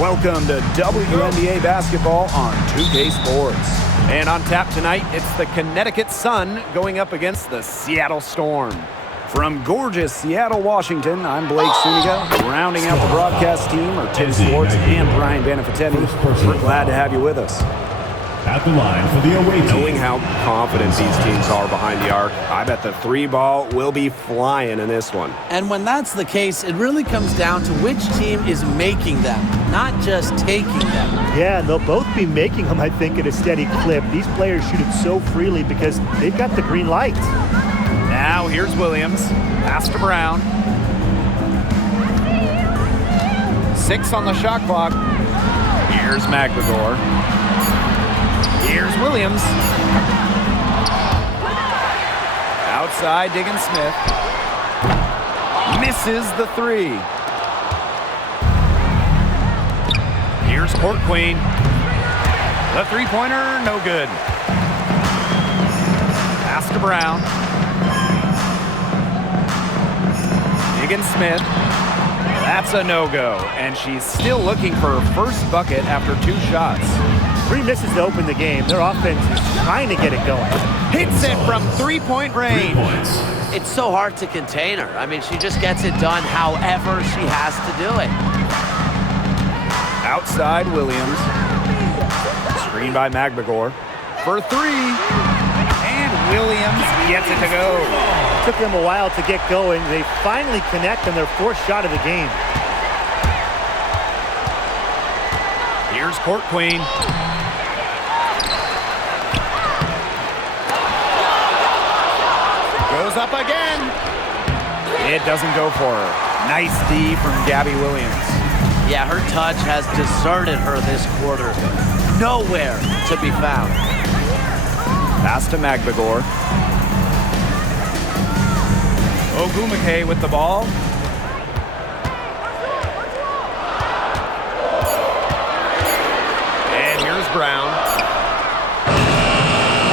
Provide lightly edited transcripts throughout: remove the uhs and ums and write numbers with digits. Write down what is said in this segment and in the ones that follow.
Welcome to WNBA basketball on 2K Sports. And on tap tonight, it's the Connecticut Sun going up against the Seattle Storm. From gorgeous Seattle, Washington, I'm Blake Suniga. Rounding out the broadcast team are Tim Swartz and Brian Banafitetti. We're glad to have you with us. At the line for the away team. Knowing how confident these teams are behind the arc, I bet the three ball will be flying in this one. And when that's the case, it really comes down to which team is making them, not just taking them. Yeah, and they'll both be making them, I think, at a steady clip. These players shoot it so freely because they've got the green light. Now here's Williams. Pass to Brown. 6 on the shot clock. Here's McGregor. Here's Williams. Outside, Diggins Smith. Misses the three. Here's Court Queen. The three-pointer, no good. Pass to Brown. Diggins Smith. That's a no-go. And she's still looking for her first bucket after 2 shots. 3 misses to open the game. Their offense is trying to get it going. Hits it from three-point range. It's so hard to contain her. I mean, she just gets it done however she has to do it. Outside Williams. Screen by McGregor. For 3. And Williams gets it to go. Took them a while to get going. They finally connect on their 4th shot of the game. Here's Court Queen. Goes up again. It doesn't go for her. Nice D from Gabby Williams. Yeah, her touch has deserted her this quarter. Nowhere to be found. Pass to McGregor. Ogumake with the ball. And here's Brown.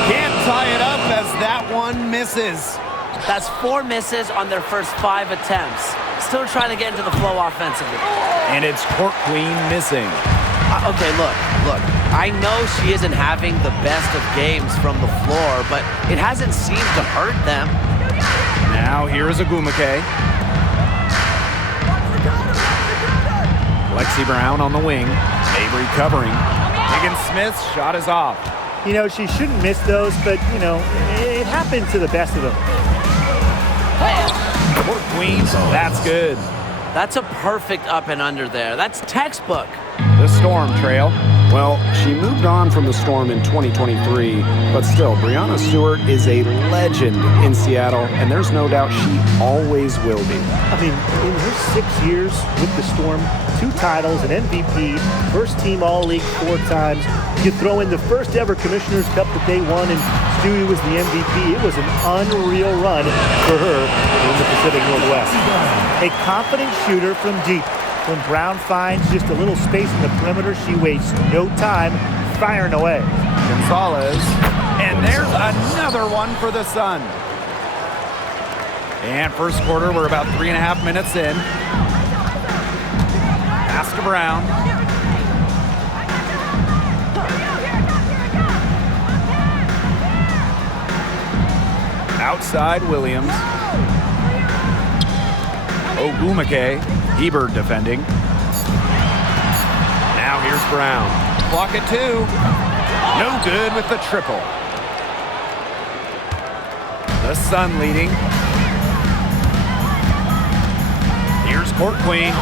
Can't tie it up as that one misses. That's 4 misses on their first 5 attempts. Still trying to get into the flow offensively. And it's Court Queen missing. Okay, look. I know she isn't having the best of games from the floor, but it hasn't seemed to hurt them. Now here's Ogumake. Lexi Brown on the wing. Mabry covering. Diggins Smith's shot is off. You know, she shouldn't miss those, but, you know, it happens to the best of them. Court Queen, that's good. That's a perfect up and under there. That's textbook. The Storm trail. Well, she moved on from the Storm in 2023, but still, Breanna Stewart is a legend in Seattle, and there's no doubt she always will be. I mean, in her 6 years with the Storm, 2 titles, an MVP, first team All-League 4 times. You throw in the first ever Commissioner's Cup that they won, and Stewie was the MVP. It was an unreal run for her in the Pacific Northwest. A confident shooter from deep. When Brown finds just a little space in the perimeter, she wastes no time firing away. Gonzalez, and there's another one for the Sun. And first quarter, we're about 3.5 minutes in. Pass to Brown. Outside Williams. Ogumake. Hebert defending. Now here's Brown. Clock at 2. No good with the triple. The Sun leading. Here's Court Queen.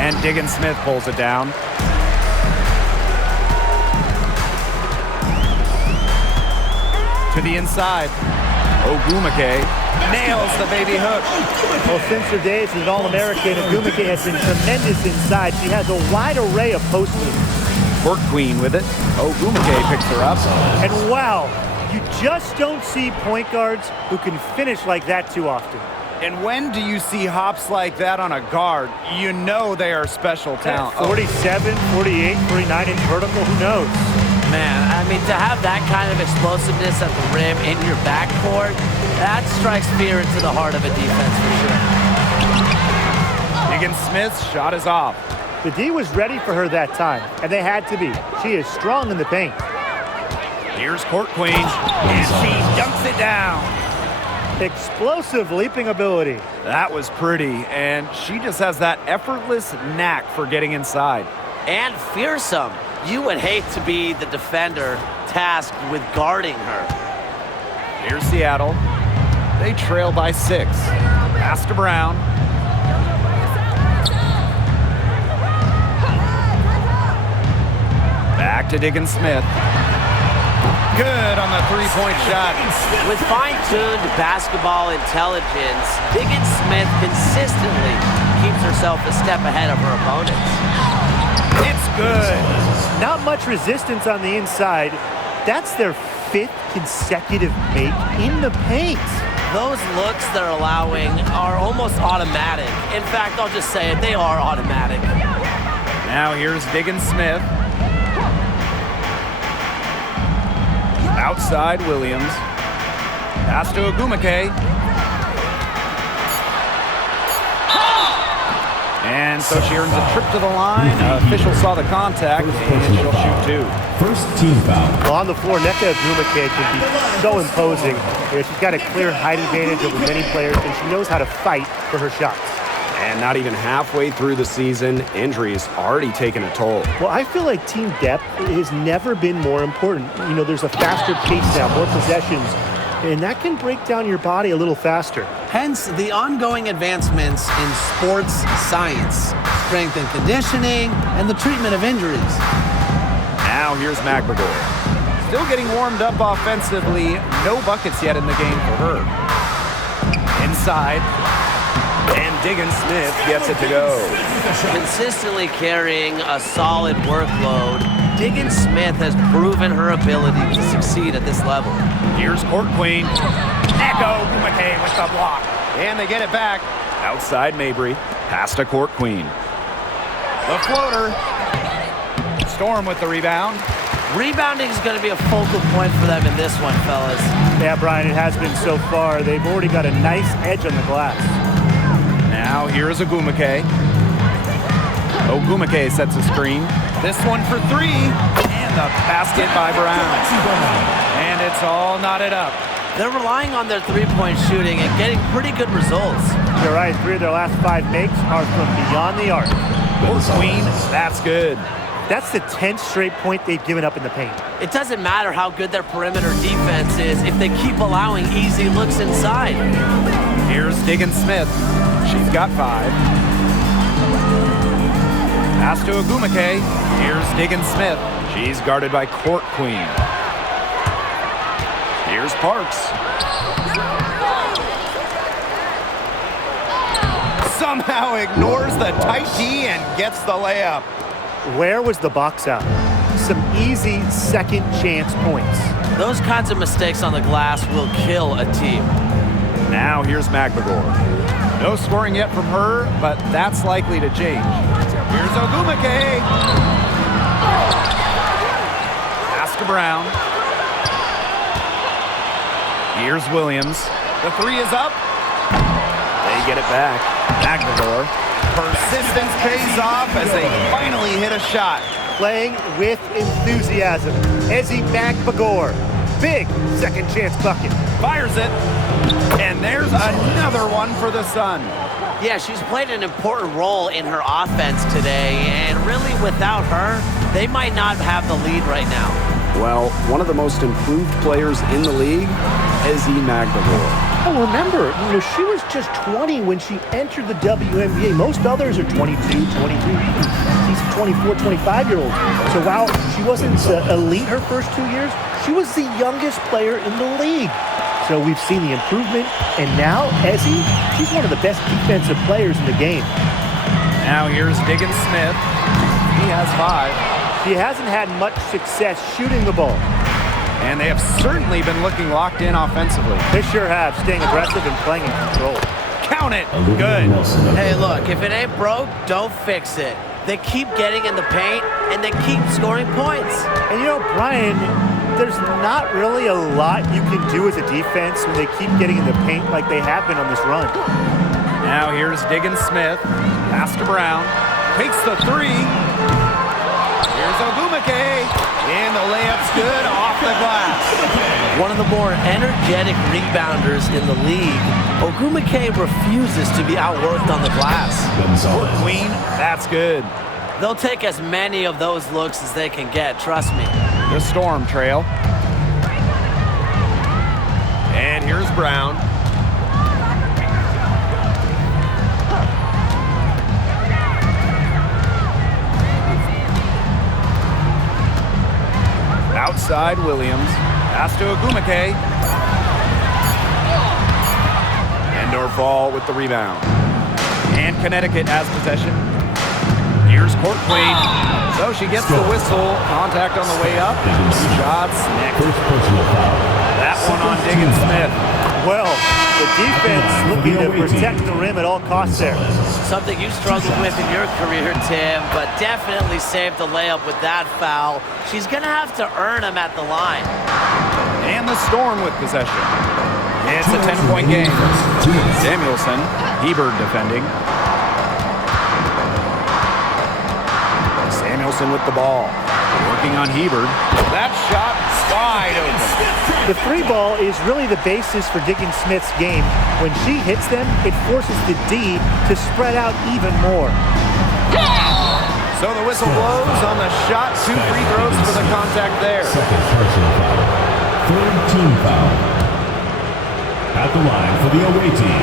And Diggins Smith pulls it down. To the inside. Ogumake nails the baby hook. Well, since her days as an All-American, Ogumake has been tremendous inside. She has a wide array of post moves. Court Queen with it. Ogumake picks her up. And wow, you just don't see point guards who can finish like that too often. And when do you see hops like that on a guard? You know they are special talent. 47, 48, 49-inch vertical, who knows? Man, I mean, to have that kind of explosiveness at the rim in your backcourt, that strikes fear into the heart of a defense for sure. Diggins Smith's shot is off. The D was ready for her that time, and they had to be. She is strong in the paint. Here's Court Queen, and she dunks it down. Explosive leaping ability. That was pretty, and she just has that effortless knack for getting inside. And fearsome. You would hate to be the defender tasked with guarding her. Here's Seattle. They trail by 6. Pass to Brown. Back to Diggins-Smith. Good on the three-point shot. With fine-tuned basketball intelligence, Diggins-Smith consistently keeps herself a step ahead of her opponents. It's good. Not much resistance on the inside. That's their 5th consecutive make in the paint. Those looks they're allowing are almost automatic. In fact, I'll just say it, they are automatic. Now here's Diggins-Smith. Outside Williams. Pass to Ogumake. And so she earns a trip to the line. Official saw the contact, and she'll shoot 2. First team foul. Well, on the floor, Nneka Ogumake can be so imposing. She's got a clear height advantage over many players, and she knows how to fight for her shots. And not even halfway through the season, injuries already taken a toll. Well, I feel like team depth has never been more important. You know, there's a faster pace now, more possessions, and that can break down your body a little faster. Hence, the ongoing advancements in sports science, strength and conditioning, and the treatment of injuries. Now here's McBagor. Still getting warmed up offensively. No buckets yet in the game for her. Inside. And Diggins-Smith gets it to go. Consistently carrying a solid workload, Diggins-Smith has proven her ability to succeed at this level. Here's Court Queen. Echo Ogumake with the block. And they get it back. Outside Mabry. Pass to Court Queen. The floater. Storm with the rebound. Rebounding is going to be a focal point for them in this one, fellas. Yeah, Brian, it has been so far. They've already got a nice edge on the glass. Now here's Ogumake. Ogumake sets a screen. This one for 3. And the basket by Brown. And it's all knotted up. They're relying on their three-point shooting and getting pretty good results. You're right, 3 of their last 5 makes are from beyond the arc. Court Queen, that's good. That's the 10th straight point they've given up in the paint. It doesn't matter how good their perimeter defense is if they keep allowing easy looks inside. Here's Diggins-Smith. She's got 5. Pass to Ogumake. Here's Diggins-Smith. She's guarded by Court Queen. Here's Parks. Somehow ignores the tight D and gets the layup. Where was the box out? Some easy second chance points. Those kinds of mistakes on the glass will kill a team. Now here's McBagor. No scoring yet from her, but that's likely to change. Here's Ogumake. Pass to Brown. Here's Williams. The 3 is up. They get it back. McBagor. Persistence pays off as they finally hit a shot. Playing with enthusiasm. Ezzy McBagor. Big second chance bucket. Fires it. And there's another one for the Sun. Yeah, she's played an important role in her offense today, and really without her, they might not have the lead right now. Well, one of the most improved players in the league, Ezzy McBagor. Oh, remember, she was just 20 when she entered the WNBA. Most others are 22, 23. She's a 24, 25-year-old. So while she wasn't elite her first 2 years, she was the youngest player in the league. So we've seen the improvement, and now Ezzy, she's one of the best defensive players in the game. Now here's Diggins-Smith. He has 5. She hasn't had much success shooting the ball. And they have certainly been looking locked in offensively. They sure have, staying aggressive and playing in control. Count it. Good. Hey, look, if it ain't broke, don't fix it. They keep getting in the paint, and they keep scoring points. And you know, Brian, there's not really a lot you can do as a defense when they keep getting in the paint like they have been on this run. Now here's Diggins-Smith. Pass to Brown. Takes the three. Here's Ogumake. And the layup's good off the glass. One of the more energetic rebounders in the league, Ogumake refuses to be outworked on the glass. Court Queen, that's good. They'll take as many of those looks as they can get, trust me. The Storm trail. And here's Brown. Outside Williams. Pass to Ogumake. Endorf with the rebound. And Connecticut has possession. Here's Court Queen. So she gets the whistle. Contact on the way up. Shots next. That one on Diggins Smith. Well, the defense looking to protect the rim at all costs there. Something you struggled with in your career, Tim, but definitely saved the layup with that foul. She's going to have to earn him at the line. And the Storm with possession. It's a 10-point game. Samuelson, Hebert defending. Samuelson with the ball. Working on Hebert. That shot wide open. The three ball is really the basis for Diggins Smith's game. When she hits them, it forces the D to spread out even more. So the whistle blows on the shot. 2 free throws for the contact there. Second personal foul. Third team foul. At the line for the away team.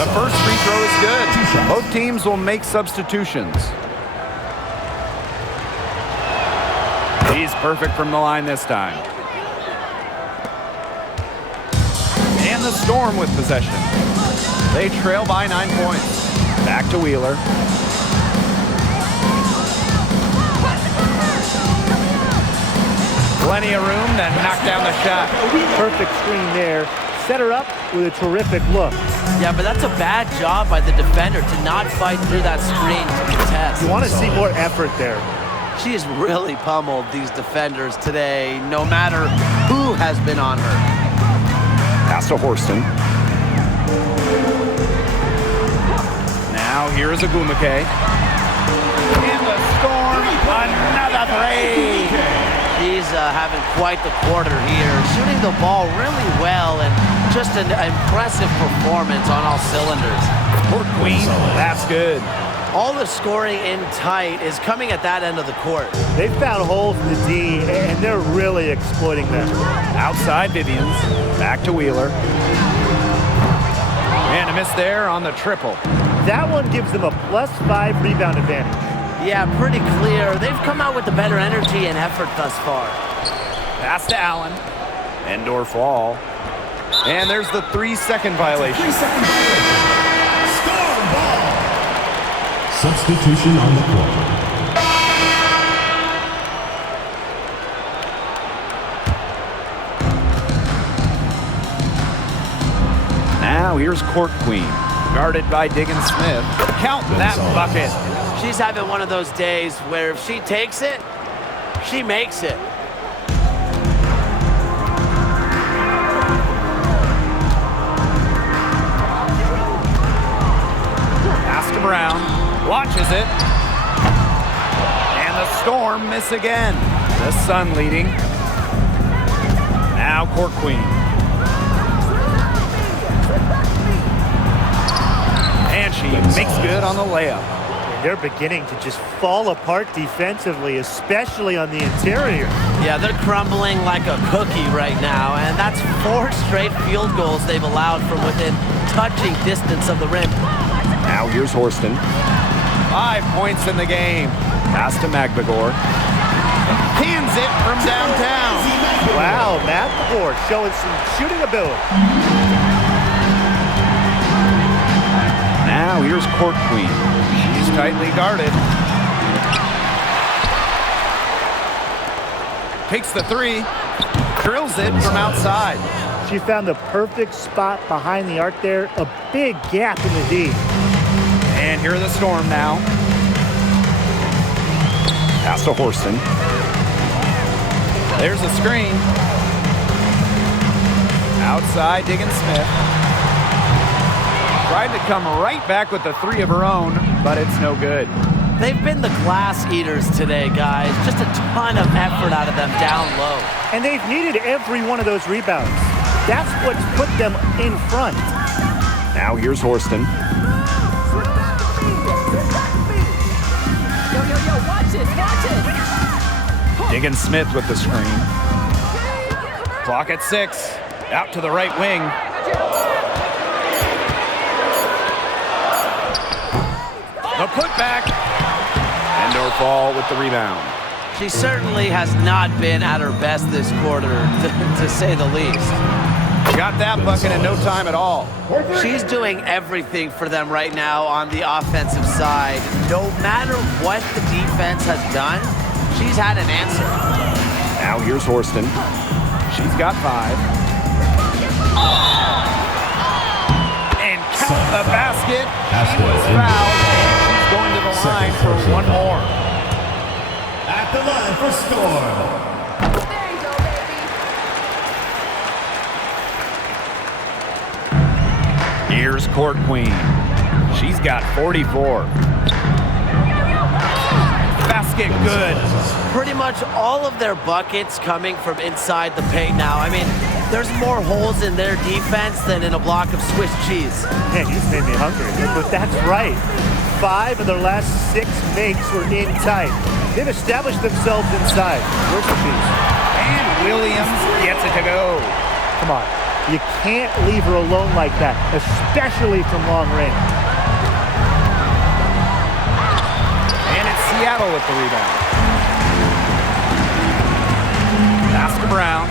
The first free throw is good. Both teams will make substitutions. He's perfect from the line this time. And the Storm with possession. They trail by 9 points. Back to Wheeler. Plenty of room to knock down the shot. Perfect screen there. Set her up with a terrific look. Yeah, but that's a bad job by the defender to not fight through that screen to contest. You want to see more effort there. She has really pummeled these defenders today, no matter who has been on her. Pass to Horston. Now here's Ogumake. And the Storm, another three. She's having quite the quarter here, shooting the ball really well and just an impressive performance on all cylinders. Court Queen, that's good. All the scoring in tight is coming at that end of the court. They found holes in the D, and they're really exploiting them. Outside Vivians, back to Wheeler. And a miss there on the triple. That one gives them a +5 rebound advantage. Yeah, pretty clear. They've come out with the better energy and effort thus far. Pass to Allen. Endorf all. And there's the 3-second violation. Storm ball. Substitution on the court. Now here's Court Queen, guarded by Diggins Smith. Count that bucket. She's having one of those days where if she takes it, she makes it. Pass to Brown. Watches it. And the Storm miss again. The Sun leading. Now Court Queen. And she makes good on the layup. They're beginning to just fall apart defensively, especially on the interior. Yeah, they're crumbling like a cookie right now, and that's 4 straight field goals they've allowed from within touching distance of the rim. Now here's Horston. 5 points in the game. Pass to Magbagor. Cans it from downtown. Wow, Magbagor showing some shooting ability. Now here's Court Queen. She's tightly guarded. Takes the 3. Drills it from outside. She found the perfect spot behind the arc there. A big gap in the D. And here are the Storm now. Pass to Horston. There's a screen. Outside, Diggins Smith. Tried to come right back with the 3 of her own, but it's no good. They've been the glass eaters today, guys. Just a ton of effort out of them down low. And they've needed every one of those rebounds. That's what's put them in front. Now here's Horston. Diggins Smith with the screen. Clock at 6. Out to the right wing. The putback. And no fall with the rebound. She certainly has not been at her best this quarter, to say the least. Got that bucket in no time at all. She's doing everything for them right now on the offensive side. No matter what the defense has done, she's had an answer. Now here's Horston. She's got 5. And count the basket. She was fouled. And she's going to the line for one more. At the line for Storm. Here's Court Queen. She's got 44. Basket good. Pretty much all of their buckets coming from inside the paint now. I mean, there's more holes in their defense than in a block of Swiss cheese. Man, you just made me hungry. But that's right. 5 of their last 6 makes were in tight. They've established themselves inside. Where's the piece? And Williams gets it to go. Come on. You can't leave her alone like that, especially from long range. And it's Seattle with the rebound. Pass to Brown.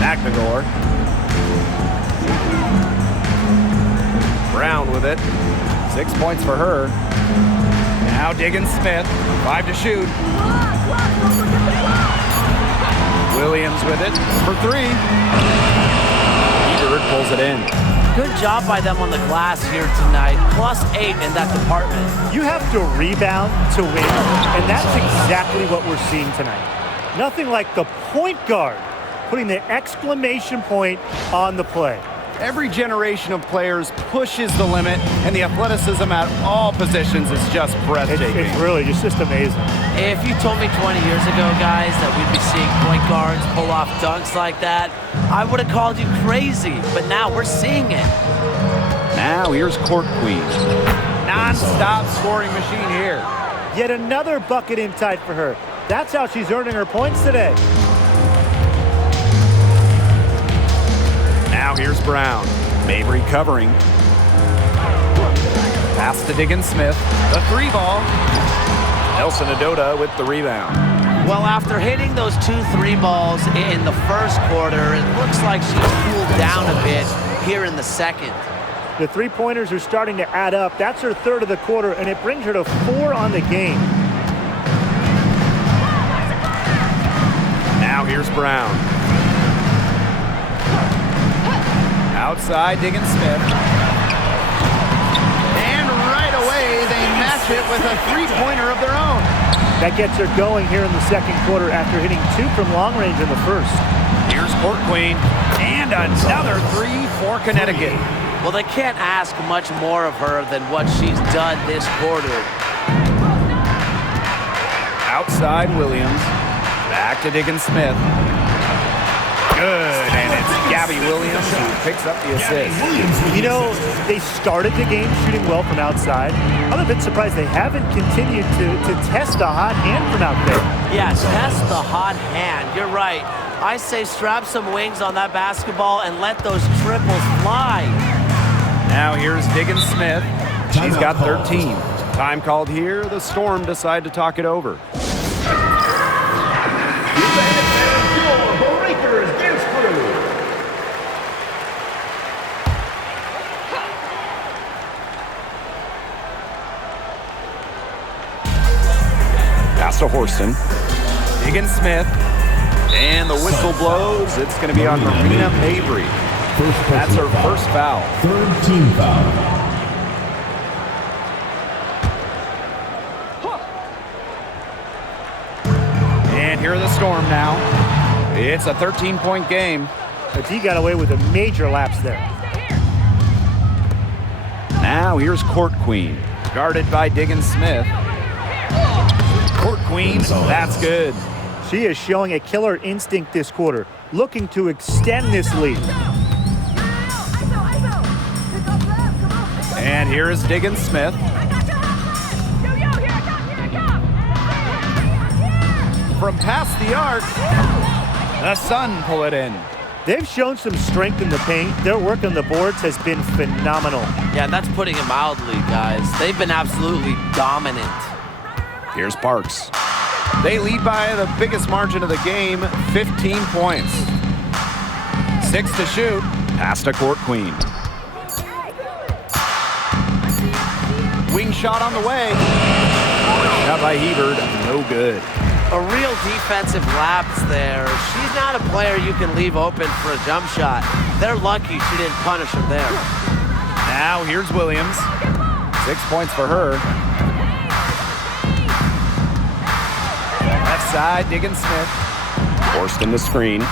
McNagor. Brown with it. 6 points for her. Now Diggins Smith. 5 to shoot. Williams with it for 3. Ebert pulls it in. Good job by them on the glass here tonight. +8 in that department. You have to rebound to win, and that's exactly what we're seeing tonight. Nothing like the point guard putting the exclamation point on the play. Every generation of players pushes the limit, and the athleticism at all positions is just breathtaking. It's really just amazing. If you told me 20 years ago, guys, that we'd be seeing point guards pull off dunks like that, I would have called you crazy, but now we're seeing it. Now here's Court Queen. Non-stop scoring machine here. Yet another bucket in tight for her. That's how she's earning her points today. Now here's Brown. Mabry covering. Pass to Diggins Smith. The 3 ball. Nelson Adota with the rebound. Well, after hitting those 2 3 balls in the first quarter, it looks like she's cooled down a bit here in the second. The 3-pointers are starting to add up. That's her 3rd of the quarter, and it brings her to 4 on the game. Now here's Brown. Outside, Diggins Smith. And right away, they match it with a 3-pointer of their own. That gets her going here in the second quarter after hitting 2 from long range in the first. Here's Court Queen. And another 3 for Connecticut. Well, they can't ask much more of her than what she's done this quarter. Outside, Williams. Back to Diggins Smith. Good, and it's Gabby Williams who picks up the assist. You know, they started the game shooting well from outside. I'm a bit surprised they haven't continued to test the hot hand from out there. Yeah, test the hot hand. You're right. I say strap some wings on that basketball and let those triples fly. Now here's Diggins Smith. She's got 13. Time called here. The Storm decide to talk it over. Pass to Horston. Diggins Smith. And the whistle blows. It's going to be on Marina Mabry. That's her first foul. 3rd team foul. And here are the Storm now. It's a 13-point game. But he got away with a major lapse there. Now here's Court Queen, guarded by Diggins Smith. Court Queen, that's good. She is showing a killer instinct this quarter, looking to extend this lead. And here is Diggins Smith. From past the arc, the Sun pull it in. They've shown some strength in the paint. Their work on the boards has been phenomenal. Yeah, that's putting it mildly, guys. They've been absolutely dominant. Here's Parks. They lead by the biggest margin of the game, 15 points. 6 to shoot. Pass to Court Queen. Wing shot on the way. Shot by Hebert, no good. A real defensive lapse there. She's not a player you can leave open for a jump shot. They're lucky she didn't punish her there. Now here's Williams. 6 points for her. Left side, Diggins Smith. Forced in the screen.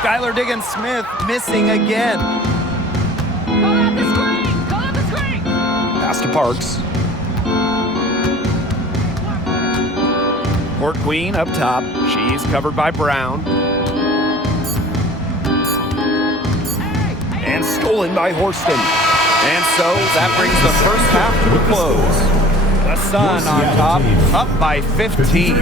Skylar Diggins Smith missing again. Pass to Parks. Court Queen up top. She's covered by Brown. And stolen by Horston. And so that brings the first half to a close. The Sun on top, up by 15.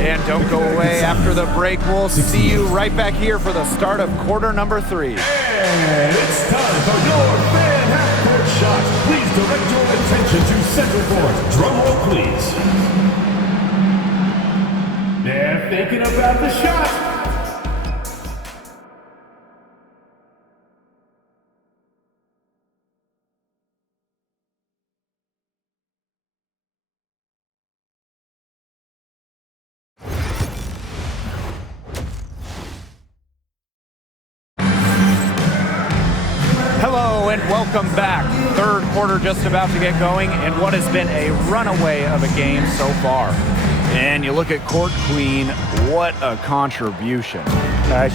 And don't go away after the break. We'll see you right back here for the start of quarter number 3. And it's time for your fan half-court shot. Please direct your attention to center court. Drum roll, please. They're thinking about the shot. Hello and welcome back. Third quarter just about to get going in what has been a runaway of a game so far. And you look at Court Queen, what a contribution.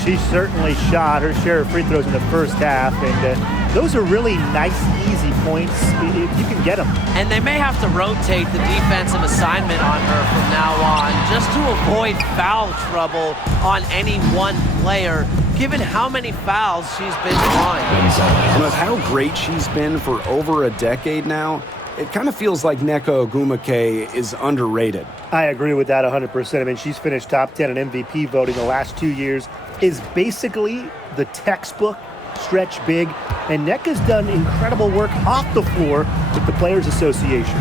She certainly shot her share of free throws in the first half, and those are really nice, easy points if you can get them. And they may have to rotate the defensive assignment on her from now on just to avoid foul trouble on any one player, given how many fouls she's been drawing. And with how great she's been for over a decade now, it kind of feels like Nneka Ogwumike is underrated. I agree with that 100%. I mean, she's finished top 10 in MVP voting the last 2 years, is basically the textbook stretch big, and Nneka's done incredible work off the floor with the Players Association.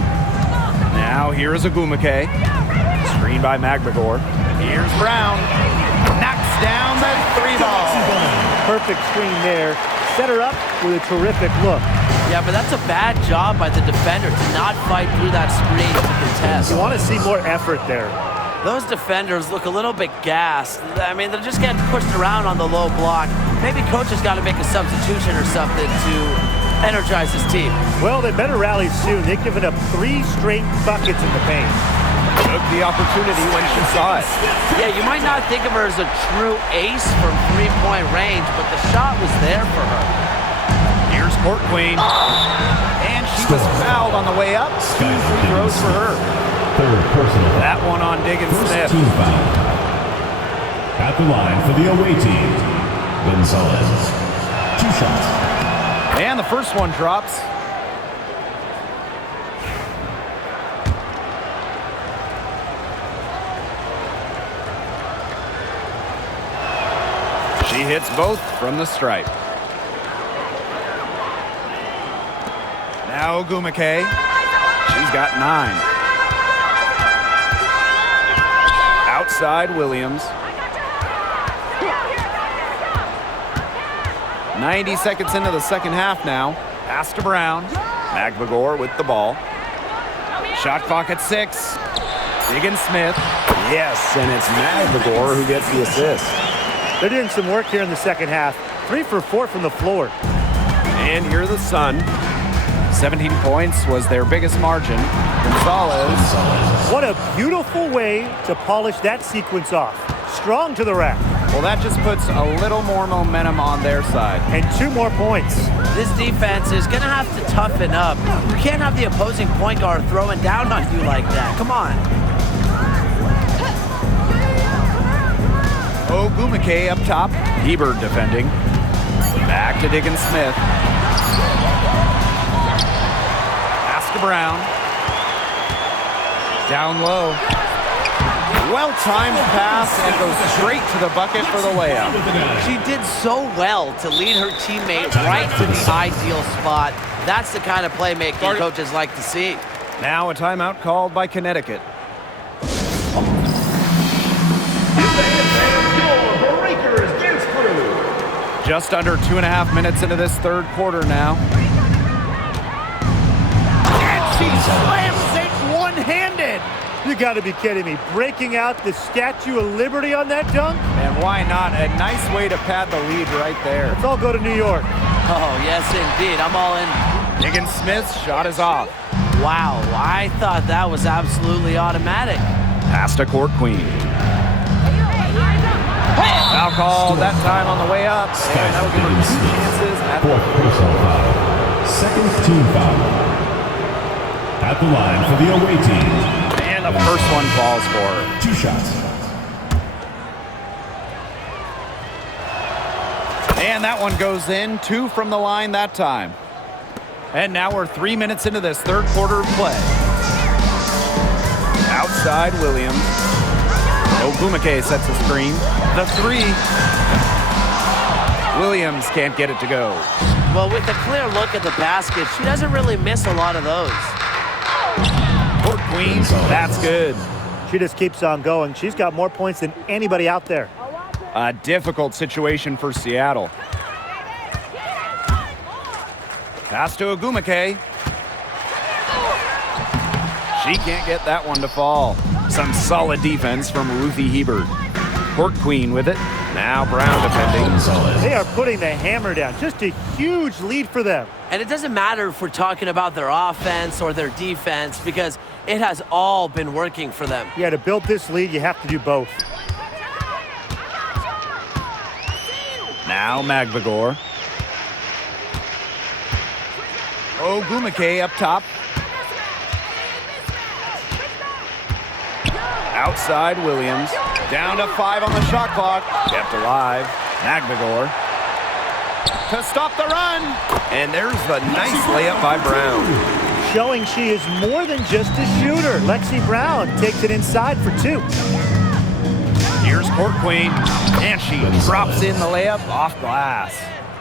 Now here is Ogwumike. Screened by Magbagor. Here's Brown. Knocks down the 3-ball. Perfect screen there. Set her up with a terrific look. Yeah, but that's a bad job by the defender to not fight through that screen to contest. You want to see more effort there. Those defenders look a little bit gassed. I mean, they're just getting pushed around on the low block. Maybe coach has got to make a substitution or something to energize his team. Well, they better rally soon. They've given up 3 straight buckets in the paint. Took the opportunity when she saw it. Yeah, you might not think of her as a true ace from three-point range, but the shot was there for her. Here's Court Queen. And she was fouled on the way up. 2 free throws for her. Third personal. That one on Diggins First Smith. team foul. At the line for the away team, Gonzalez. 2 shots. And the first one drops. She hits both from the stripe. Now Ogwumike. She's got 9. Outside Williams. 90 seconds into the second half now. Pass to Brown. Magbagor with the ball. Shot clock at 6. Diggins Smith. Yes, and it's Magbagor who gets the assist. They're doing some work here in the second half. 3 for 4 from the floor. And here the Sun. 17 points was their biggest margin. Gonzalez. What a beautiful way to polish that sequence off. Strong to the rack. Well, that just puts a little more momentum on their side. And 2 more points. This defense is going to have to toughen up. You can't have the opposing point guard throwing down on you like that. Come on. MyWnba up top. Hebert defending. Back to Diggins Smith. Pass to Brown. Down low. Well-timed pass and goes straight to the bucket for the layup. She did so well to lead her teammate right to the ideal spot. That's the kind of playmaking coaches like to see. Now a timeout called by Connecticut. Just under 2.5 minutes into this third quarter now. And she slams it one-handed. You got to be kidding me. Breaking out the Statue of Liberty on that dunk? And why not? A nice way to pad the lead right there. Let's all go to New York. Oh, yes, indeed. I'm all in. Diggins Smith's shot is off. Wow, I thought that was absolutely automatic. Pass to Court Queen. Foul call that time on the way up. And that'll give her 2 chances at the personal foul. Second team foul. At the line for the away team. And the first one falls for her. 2 shots. And that one goes in. 2 from the line that time. And now we're 3 minutes into this third quarter of play. Outside Williams. MyWnba sets a screen. The 3. Williams can't get it to go. Well, with a clear look at the basket, she doesn't really miss a lot of those. Court Queen, that's good. She just keeps on going. She's got more points than anybody out there. A difficult situation for Seattle. Pass to MyWnba. She can't get that one to fall. Some solid defense from Ruthie Hebert. Court Queen with it. Now Brown defending. They are putting the hammer down. Just a huge lead for them. And it doesn't matter if we're talking about their offense or their defense because it has all been working for them. Yeah, to build this lead, you have to do both. Now McVigor. MyWnba up top. Outside Williams. Down to 5 on the shot clock. Kept alive. McVigor. To stop the run. And there's the nice layup by Brown. Showing she is more than just a shooter. Lexi Brown takes it inside for 2. Here's Court Queen. And she drops in the layup off glass.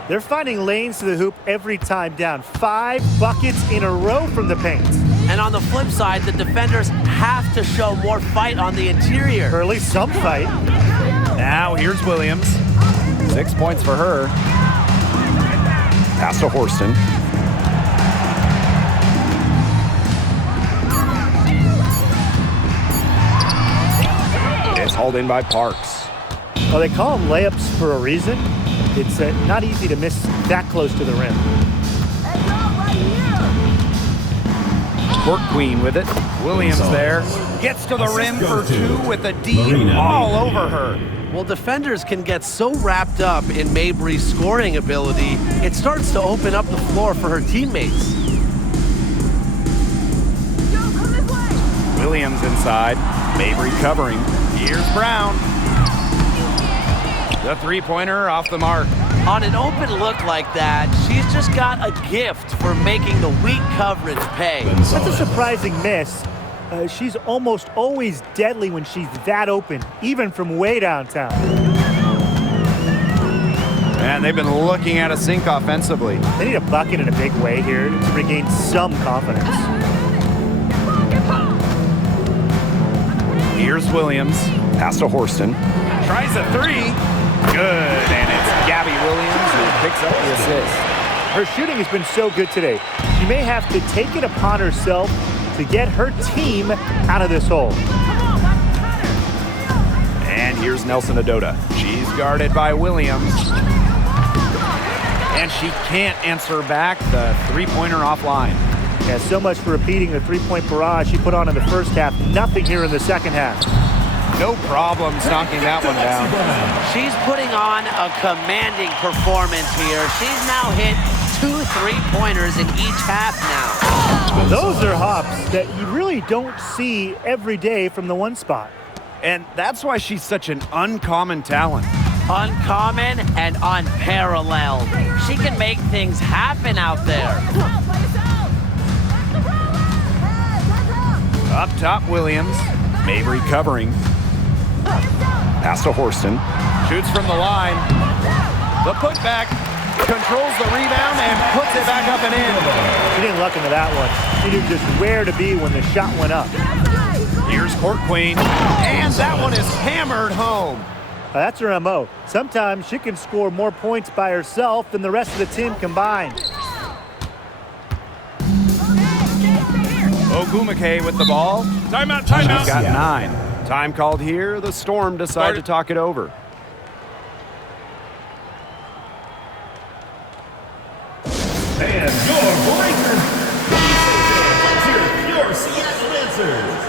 They're finding lanes to the hoop every time down. 5 buckets in a row from the paint. And on the flip side, the defenders have to show more fight on the interior. Or at least some fight. Now here's Williams. 6 points for her. Pass to Horston. It's hauled in by Parks. Well, they call them layups for a reason. It's not easy to miss that close to the rim. Court Queen with it. Williams there. Gets to the rim for 2 with a D all over her. Well, defenders can get so wrapped up in Mabry's scoring ability, it starts to open up the floor for her teammates. Williams inside. Mabry covering. Here's Brown. The 3-pointer off the mark. On an open look like that, she's just got a gift for making the weak coverage pay. That's a surprising miss. She's almost always deadly when she's that open, even from way downtown. And they've been looking at a sink offensively. They need a bucket in a big way here to regain some confidence. Here's Williams. Pass to Horston. Tries a 3. Good, and it's Gabby Williams who picks up the assist. Her shooting has been so good today. She may have to take it upon herself to get her team out of this hole. And here's Nelson Adota. She's guarded by Williams. And she can't answer back the 3-pointer offline. Yeah, so much for repeating the 3-point barrage she put on in the first half. Nothing here in the second half. No problems knocking that one down. She's putting on a commanding performance here. She's now hit 2 3-pointers in each half now. Those are hops that you really don't see every day from the one spot. And that's why she's such an uncommon talent. Uncommon and unparalleled. She can make things happen out there. Up top, Williams. Mabry covering. Pass to Horston. Shoots from the line. The putback. Controls the rebound and puts it back up and in. She didn't luck into that one. She knew just where to be when the shot went up. Here's Court Queen. And that one is hammered home. That's her MO. Sometimes she can score more points by herself than the rest of the team combined. Ogumake with the ball. Timeout, She's timeout. got 9. Time called here. The Storm decide to talk it over. And your breakers. Let's hear your Seattle answers.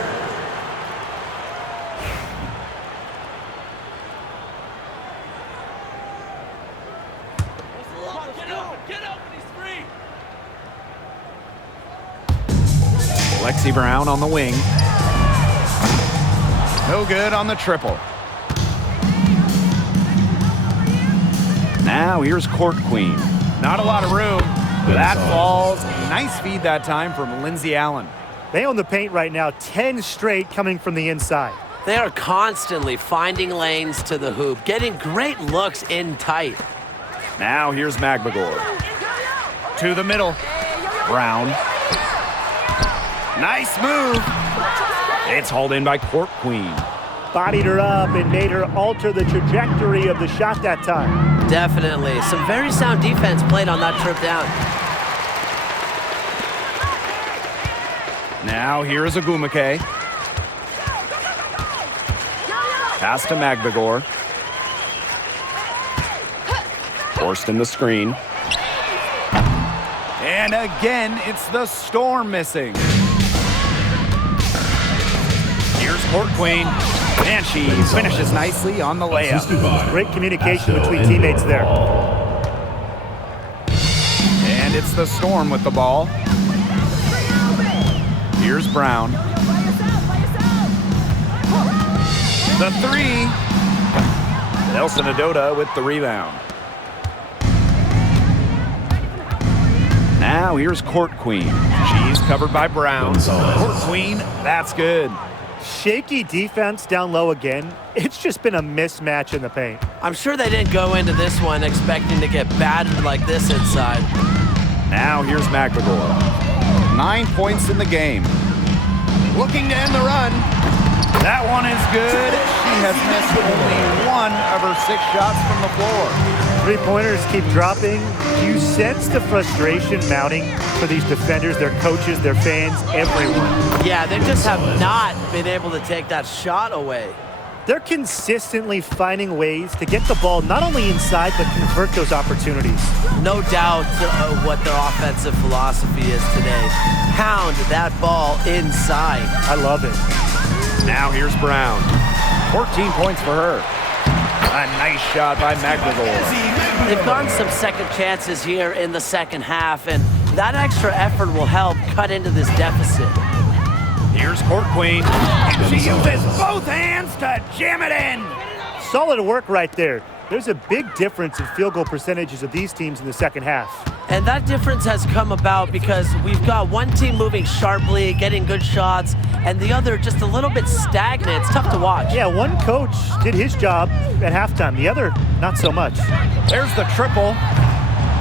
Lexi Brown on the wing. No good on the triple. Now here's Court Queen. Not a lot of room. That falls. Nice feed that time from Lindsay Allen. They own the paint right now, 10 straight coming from the inside. They are constantly finding lanes to the hoop, getting great looks in tight. Now here's Magbagor. To the middle. Brown. Nice move. It's hauled in by Court Queen. Bodied her up and made her alter the trajectory of the shot that time. Definitely. Some very sound defense played on that trip down. Now here's Ogumake. Pass to Magbagor. Forced in the screen. And again, it's the Storm missing. Here's Court Queen. And she finishes nicely on the layup. Great communication between teammates there. And it's the Storm with the ball. Here's Brown. The 3. Nelson Adota with the rebound. Now here's Court Queen. She's covered by Brown. Court Queen, that's good. Shaky defense down low again. It's just been a mismatch in the paint. I'm sure they didn't go into this one expecting to get battered like this inside. Now here's Magbagor. 9 points in the game. Looking to end the run. That one is good. She has missed only 1 of her 6 shots from the floor. 3-pointers keep dropping. Do you sense the frustration mounting for these defenders, their coaches, their fans, everyone? Yeah, they just have not been able to take that shot away. They're consistently finding ways to get the ball not only inside, but convert those opportunities. No doubt what their offensive philosophy is today. Pound that ball inside. I love it. Now here's Brown. 14 points for her. A nice shot by Magbagor. They've gotten some second chances here in the second half, and that extra effort will help cut into this deficit. Here's Court Queen. She uses both hands to jam it in. Solid work right there. There's a big difference in field goal percentages of these teams in the second half. And that difference has come about because we've got one team moving sharply, getting good shots, and the other just a little bit stagnant. It's tough to watch. Yeah, one coach did his job at halftime. The other, not so much. There's the triple.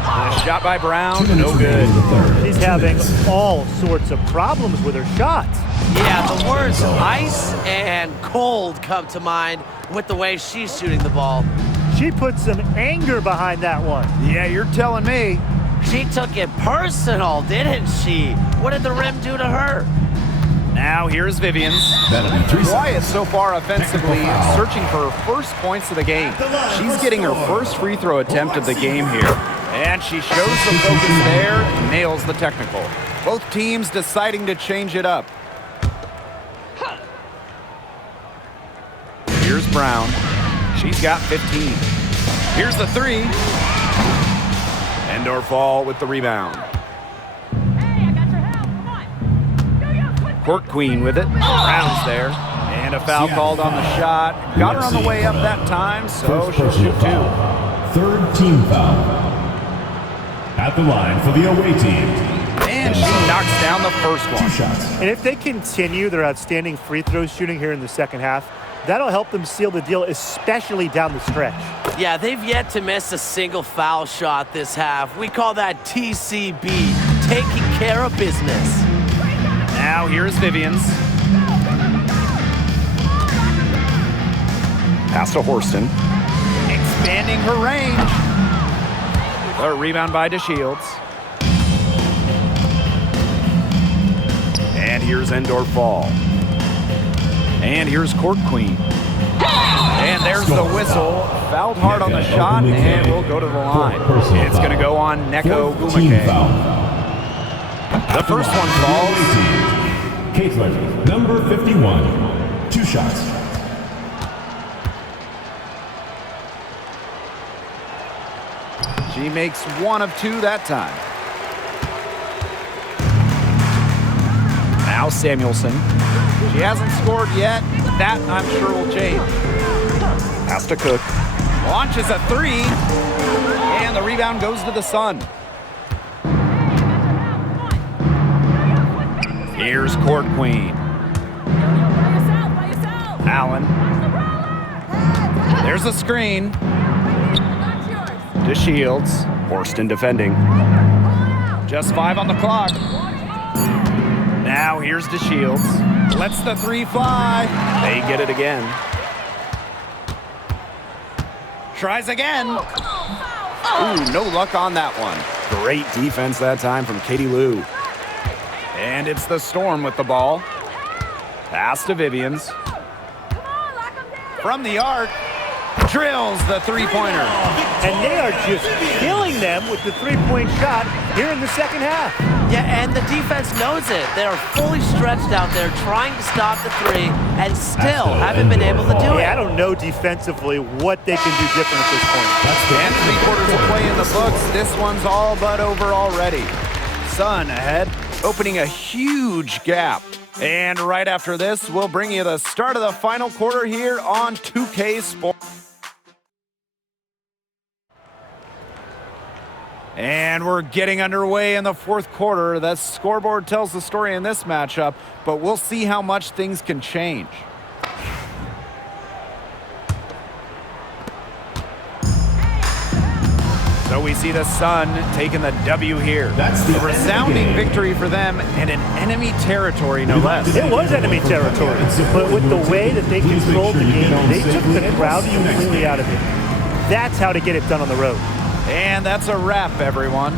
And a shot by Brown, no good. She's having all sorts of problems with her shots. Yeah, the words ice and cold come to mind with the way she's shooting the ball. She put some anger behind that one. Yeah, you're telling me. She took it personal, didn't she? What did the rim do to her? Now here's Vivians. Quiet so far offensively, searching for her first points of the game. She's getting her first free throw attempt of the game here. And she shows the focus there, nails the technical. Both teams deciding to change it up. Here's Brown. She's got 15. Here's the three. Endorf with the rebound. Court Queen with it. Brown's there. And a foul called on the shot. Got her on the way up that time, so she'll shoot two. Third team foul. At the line for the away team. And she knocks down the first one. 2 shots. And if they continue their outstanding free throw shooting here in the second half, that'll help them seal the deal, especially down the stretch. Yeah, they've yet to miss a single foul shot this half. We call that TCB, taking care of business. Now here's Vivian's. Pass to Horston. Expanding her range. A rebound by DeShields. And here's Endorf. And here's Court Queen. And there's the whistle. Fouled hard on the shot and will go to the line. It's going to go on Neko Umake. The first one falls. Caitlin, number 51. 2 shots. She makes 1 of 2 that time. Now Samuelson. She hasn't scored yet. That, I'm sure, will change. Pass to Cook. Launches a 3. And the rebound goes to the Sun. Here's Court Queen. Allen. There's a screen. DeShields. Horston defending. Just 5 on the clock. Now here's DeShields. Lets the 3 fly. They get it again. Tries again. Ooh, no luck on that one. Great defense that time from Katie Lou. And it's the Storm with the ball. Pass to Vivian's. From the arc. Drills the three-pointer. And they are just killing them with the three-point shot here in the second half. Yeah, and the defense knows it. They are fully stretched out there trying to stop the 3 and still haven't been able to do it. Yeah, I don't know defensively what they can do different at this point. And 3 quarters of play in the books. This one's all but over already. Sun ahead, opening a huge gap. And right after this, we'll bring you the start of the final quarter here on 2K Sports. And we're getting underway in the fourth quarter. The scoreboard tells the story in this matchup, but we'll see how much things can change. So we see the Sun taking the W here. A resounding victory for them in an enemy territory, no less. It was enemy territory, but with the way that they controlled the game, they took the crowd completely out of it. That's how to get it done on the road. And that's a wrap, everyone.